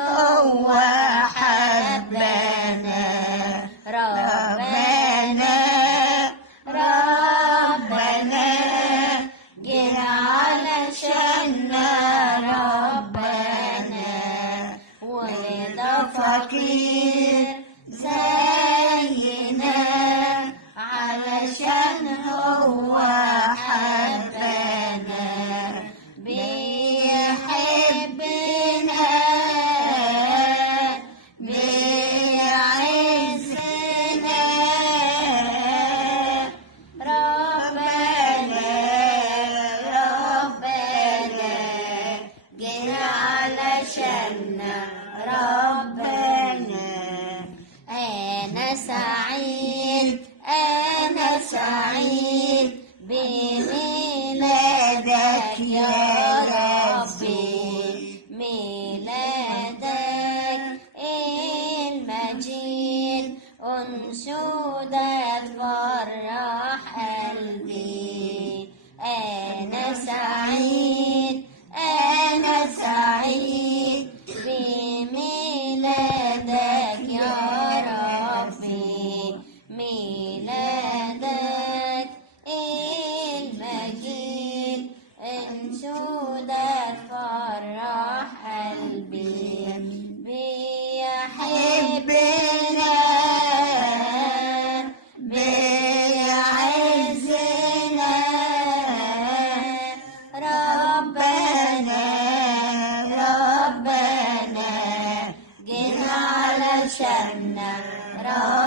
هو حبنا. ربنا ربنا جه علشاننا ربنا، وده فقير زينا علشان هو حبنا. بيحبنا بيعزنا ربنا ربنا جه علشاننا ربنا. أنا سعيد أنا سعيد بميلادك يا ربي، ميلادك المجيد أنشودة تفرح قلبي. أنا سعيد أنا سعيد بميلادك يا ربي، ميلادك المجيد أنشودة تفرح قلبي. بيحبنا بيعزنا ربنا ربنا جه علشاننا ربنا.